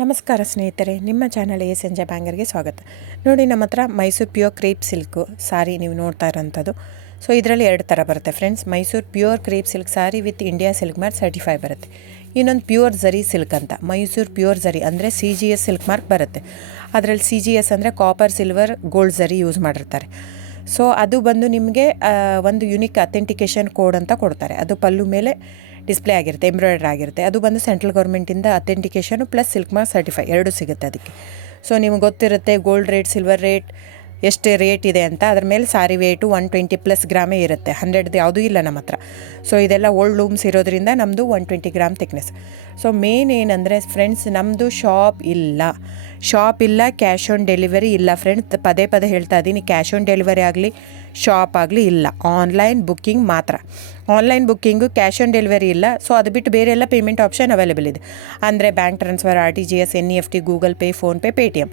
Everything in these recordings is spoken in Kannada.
ನಮಸ್ಕಾರ ಸ್ನೇಹಿತರೆ, ನಿಮ್ಮ ಚಾನಲ್ ಸಂಜೆ ಬ್ಯಾಂಗರ್ಗೆ ಸ್ವಾಗತ. ನೋಡಿ, ನಮ್ಮ ಹತ್ರ ಮೈಸೂರು ಪ್ಯೂರ್ ಕ್ರೇಪ್ ಸಿಲ್ಕು ಸಾರಿ ನೀವು ನೋಡ್ತಾ ಇರೋಂಥದ್ದು. ಸೊ ಇದರಲ್ಲಿ ಎರಡು ಥರ ಬರುತ್ತೆ friends. Mysuru pure crepe silk sorry with India silk mark certify ಬರುತ್ತೆ. ಇನ್ನೊಂದು ಪ್ಯೂರ್ ಝರಿ ಸಿಲ್ಕ್ ಅಂತ, ಮೈಸೂರು ಪ್ಯೂರ್ ಝರಿ ಅಂದರೆ CGS ಸಿಲ್ಕ್ ಮಾರ್ಕ್ ಬರುತ್ತೆ. ಅದರಲ್ಲಿ CGS ಅಂದರೆ ಕಾಪರ್, ಸಿಲ್ವರ್, ಗೋಲ್ಡ್ ಝರಿ ಯೂಸ್ ಮಾಡಿರ್ತಾರೆ. ಸೊ ಅದು ಬಂದು ನಿಮಗೆ ಒಂದು ಯುನಿಕ್ ಅಥೆಂಟಿಕೇಷನ್ ಕೋಡ್ ಅಂತ ಕೊಡ್ತಾರೆ. ಅದು ಪಲ್ಲು ಮೇಲೆ ಡಿಸ್ಪ್ಲೇ ಆಗಿರುತ್ತೆ, ಎಂಬ್ರಾಯ್ಡ್ರಿ ಆಗಿರುತ್ತೆ. ಅದು ಬಂದು ಸೆಂಟ್ರಲ್ ಗೌರ್ಮೆಂಟಿಂದ ಅಥೆಂಟಿಕೇಷನು ಪ್ಲಸ್ ಸಿಲ್ಕ್ ಮಾರ್ಕ್ ಸರ್ಟಿಫೈ ಎರಡೂ ಸಿಗುತ್ತೆ ಅದಕ್ಕೆ. ಸೊ ನಿಮ್ಗೆ ಗೊತ್ತಿರುತ್ತೆ ಗೋಲ್ಡ್ ರೇಟ್, ಸಿಲ್ವರ್ ರೇಟ್ ಎಷ್ಟು ರೇಟ್ ಇದೆ ಅಂತ. ಅದ್ರ ಮೇಲೆ ಸಾರಿ ವೇಟು 120+ ಗ್ರಾಮೇ ಇರುತ್ತೆ, 100 ಯಾವುದೂ ಇಲ್ಲ ನಮ್ಮ ಹತ್ರ. ಸೊ ಇದೆಲ್ಲ ಓಲ್ಡ್ ಲೂಮ್ಸ್ ಇರೋದ್ರಿಂದ ನಮ್ಮದು 120 ಗ್ರಾಮ್ ಥಿಕ್ನೆಸ್. ಸೊ ಮೇನ್ ಏನಂದರೆ ಫ್ರೆಂಡ್ಸ್, ನಮ್ಮದು ಶಾಪ್ ಇಲ್ಲ, ಕ್ಯಾಶ್ ಆನ್ ಡೆಲಿವರಿ ಇಲ್ಲ ಫ್ರೆಂಡ್ಸ್. ಪದೇ ಹೇಳ್ತಾ ಇದ್ದೀನಿ, ಕ್ಯಾಶ್ ಆನ್ ಡೆಲಿವರಿ ಆಗಲಿ ಶಾಪ್ ಆಗಲಿ ಇಲ್ಲ, ಆನ್ಲೈನ್ ಬುಕ್ಕಿಂಗ್ ಮಾತ್ರ. Online booking, cash on delivery ಇಲ್ಲ. ಸೊ ಅದು ಬಿಟ್ಟು ಬೇರೆ ಎಲ್ಲ ಪೇಮೆಂಟ್ ಆಪ್ಷನ್ ಅವೈಲೇಬಲ್ ಇದೆ. ಅಂದರೆ bank transfer, RTGS, NEFT, Google pay, PhonePe, Paytm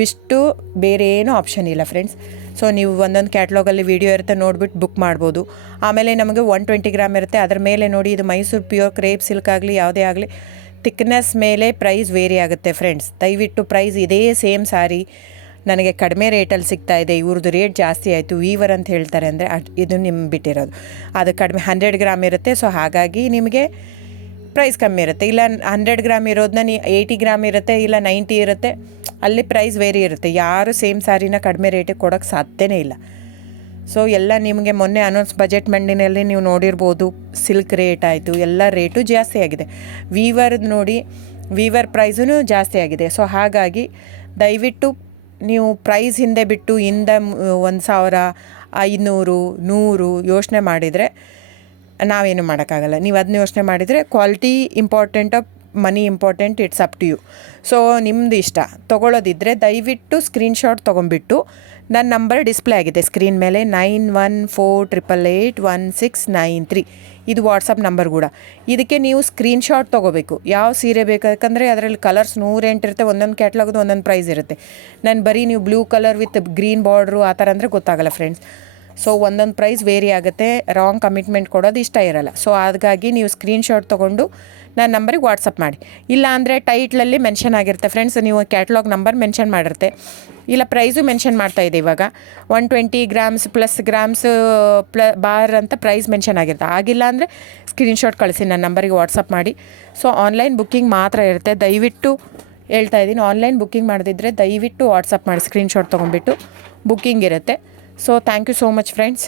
ಬಿಟ್ಟು ಬೇರೆ ಏನೂ ಆಪ್ಷನ್ ಇಲ್ಲ ಫ್ರೆಂಡ್ಸ್. ಸೊ ನೀವು ಒಂದೊಂದು ಕ್ಯಾಟ್ಲಾಗಲ್ಲಿ ವೀಡಿಯೋ ಇರುತ್ತೆ, ನೋಡಿಬಿಟ್ಟು ಬುಕ್ ಮಾಡ್ಬೋದು. ಆಮೇಲೆ ನಮಗೆ 120 ಗ್ರಾಮ್ ಇರುತ್ತೆ. ಅದರ ಮೇಲೆ ನೋಡಿ, ಇದು ಮೈಸೂರು ಪ್ಯೂರ್ ಕ್ರೇಪ್ ಸಿಲ್ಕ್ ಆಗಲಿ ಯಾವುದೇ ಆಗಲಿ ಥಿಕ್ನೆಸ್ ಮೇಲೆ ಪ್ರೈಸ್ ವೇರಿ ಆಗುತ್ತೆ ಫ್ರೆಂಡ್ಸ್. ದಯವಿಟ್ಟು ಪ್ರೈಸ್ ಇದೇ ಸೇಮ್ ಸಾರಿ ನನಗೆ ಕಡಿಮೆ ರೇಟಲ್ಲಿ ಸಿಗ್ತಾ ಇದೆ, ಇವ್ರದ್ದು ರೇಟ್ ಜಾಸ್ತಿ ಆಯಿತು ವೀವರ್ ಅಂತ ಹೇಳ್ತಾರೆ ಅಂದರೆ ಇದು ನಿಮ್ಮ ಬಿಟ್ಟಿರೋದು. ಅದು ಕಡಿಮೆ 100 ಗ್ರಾಮ್ ಇರುತ್ತೆ. ಸೊ ಹಾಗಾಗಿ ನಿಮಗೆ ಪ್ರೈಸ್ ಕಮ್ಮಿ ಇರುತ್ತೆ. ಇಲ್ಲ 100 ಗ್ರಾಮ್ ಇರೋದನ್ನ 80 ಗ್ರಾಮ್ ಇರುತ್ತೆ, ಇಲ್ಲ 90 ಇರುತ್ತೆ, ಅಲ್ಲಿ ಪ್ರೈಸ್ ವೇರಿ ಇರುತ್ತೆ. ಯಾರು ಸೇಮ್ ಸಾರಿನ ಕಡಿಮೆ ರೇಟಿಗೆ ಕೊಡೋಕ್ಕೆ ಸಾಧ್ಯನೇ ಇಲ್ಲ. ಸೊ ಎಲ್ಲ ನಿಮಗೆ ಮೊನ್ನೆ ಅನೌನ್ಸ್ ಬಜೆಟ್ ಮಂಡಿನಲ್ಲಿ ನೀವು ನೋಡಿರ್ಬೋದು, ಸಿಲ್ಕ್ ರೇಟ್ ಆಯಿತು, ಎಲ್ಲ ರೇಟು ಜಾಸ್ತಿ ಆಗಿದೆ. ವೀವರ್ದು ನೋಡಿ, ವೀವರ್ ಪ್ರೈಸೂ ಜಾಸ್ತಿ ಆಗಿದೆ. ಸೊ ಹಾಗಾಗಿ ದಯವಿಟ್ಟು ನೀವು ಪ್ರೈಸ್ ಹಿಂದೆ ಬಿಟ್ಟು 1,000, 500, 100 ಯೋಚನೆ ಮಾಡಿದರೆ ನಾವೇನು ಮಾಡೋಕ್ಕಾಗಲ್ಲ. ನೀವು ಅದನ್ನ ಯೋಚನೆ ಮಾಡಿದರೆ quality important, money important, it's up to you. So ನಿಮ್ಮದು ಇಷ್ಟ. ತೊಗೊಳ್ಳೋದಿದ್ದರೆ ದಯವಿಟ್ಟು ಸ್ಕ್ರೀನ್ಶಾಟ್ ತೊಗೊಂಬಿಟ್ಟು, ನನ್ನ ನಂಬರ್ ಡಿಸ್ಪ್ಲೇ ಆಗಿದೆ ಸ್ಕ್ರೀನ್ ಮೇಲೆ, 9148881693. ಇದು ವಾಟ್ಸಪ್ ನಂಬರ್ ಕೂಡ. ಇದಕ್ಕೆ ನೀವು ಸ್ಕ್ರೀನ್ಶಾಟ್ ತೊಗೋಬೇಕು. ಯಾವ ಸೀರೆ ಬೇಕು, ಯಾಕಂದರೆ ಅದರಲ್ಲಿ ಕಲರ್ಸ್ 108 ಇರುತ್ತೆ, ಒಂದೊಂದು ಕ್ಯಾಟ್ಲಾಗದು ಒಂದೊಂದು ಪ್ರೈಸ್ ಇರುತ್ತೆ. ನಾನು ಬರೀ ನೀವು blue colour with green border ಆ ಥರ ಅಂದರೆ ಗೊತ್ತಾಗಲ್ಲ ಫ್ರೆಂಡ್ಸ್. ಸೊ ಒಂದೊಂದು ಪ್ರೈಸ್ ವೇರಿ ಆಗುತ್ತೆ, ರಾಂಗ್ ಕಮಿಟ್ಮೆಂಟ್ ಕೊಡೋದು ಇಷ್ಟ ಇರಲ್ಲ. ಸೊ ಹಾಗಾಗಿ ನೀವು ಸ್ಕ್ರೀನ್ಶಾಟ್ ತೊಗೊಂಡು ನನ್ನ ನಂಬರಿಗೆ ವಾಟ್ಸಪ್ ಮಾಡಿ. ಇಲ್ಲ ಅಂದರೆ ಟೈಟ್ಲಲ್ಲಿ ಮೆನ್ಷನ್ ಆಗಿರುತ್ತೆ ಫ್ರೆಂಡ್ಸ್, ನೀವು ಕ್ಯಾಟ್ಲಾಗ್ ನಂಬರ್ ಮೆನ್ಷನ್ ಮಾಡಿರುತ್ತೆ, ಇಲ್ಲ ಪ್ರೈಸು ಮೆನ್ಷನ್ ಮಾಡ್ತಾಯಿದೆ. ಇವಾಗ 120 ಗ್ರಾಮ್ಸ್ ಪ್ಲಸ್ ಗ್ರಾಮ್ಸ್ ಬಾರ್ ಅಂತ ಪ್ರೈಸ್ ಮೆನ್ಷನ್ ಆಗಿರುತ್ತೆ. ಆಗಿಲ್ಲ ಅಂದರೆ ಸ್ಕ್ರೀನ್ಶಾಟ್ ಕಳಿಸಿ, ನನ್ನ ನಂಬರಿಗೆ ವಾಟ್ಸಪ್ ಮಾಡಿ. ಸೊ ಆನ್ಲೈನ್ ಬುಕ್ಕಿಂಗ್ ಮಾತ್ರ ಇರುತ್ತೆ. ದಯವಿಟ್ಟು ಹೇಳ್ತಾ ಇದ್ದೀನಿ, ಆನ್ಲೈನ್ ಬುಕ್ಕಿಂಗ್ ಮಾಡದಿದ್ದರೆ ದಯವಿಟ್ಟು ವಾಟ್ಸಪ್ ಮಾಡಿ, ಸ್ಕ್ರೀನ್ಶಾಟ್ ತೊಗೊಂಡ್ಬಿಟ್ಟು ಬುಕ್ಕಿಂಗ್ ಇರುತ್ತೆ. So thank you so much friends.